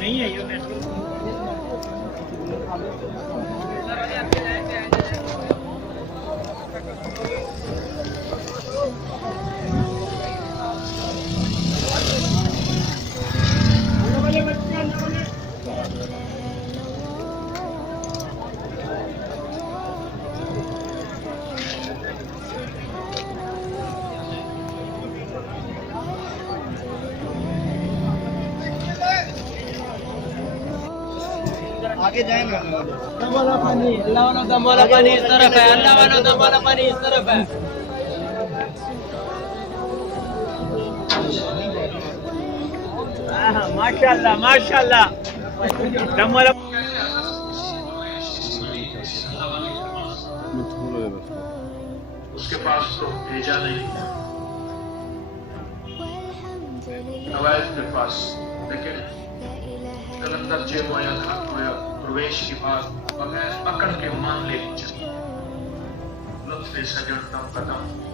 नहीं है ये आगे जाएंगे। दम वाला पानी, अल्लाह वाला दम वाला पानी इस तरफ है, अल्लाह वाला दम वाला पानी इस तरफ है। माशाल्लाह माशाल्लाह दम वाला उसके पास तो भेजा नहीं नवाज के पास, लेकिन कलंदर जेब आया था प्रवेश के बाद बगैर पकड़ के मान ले लुत्फ सजन दम कदम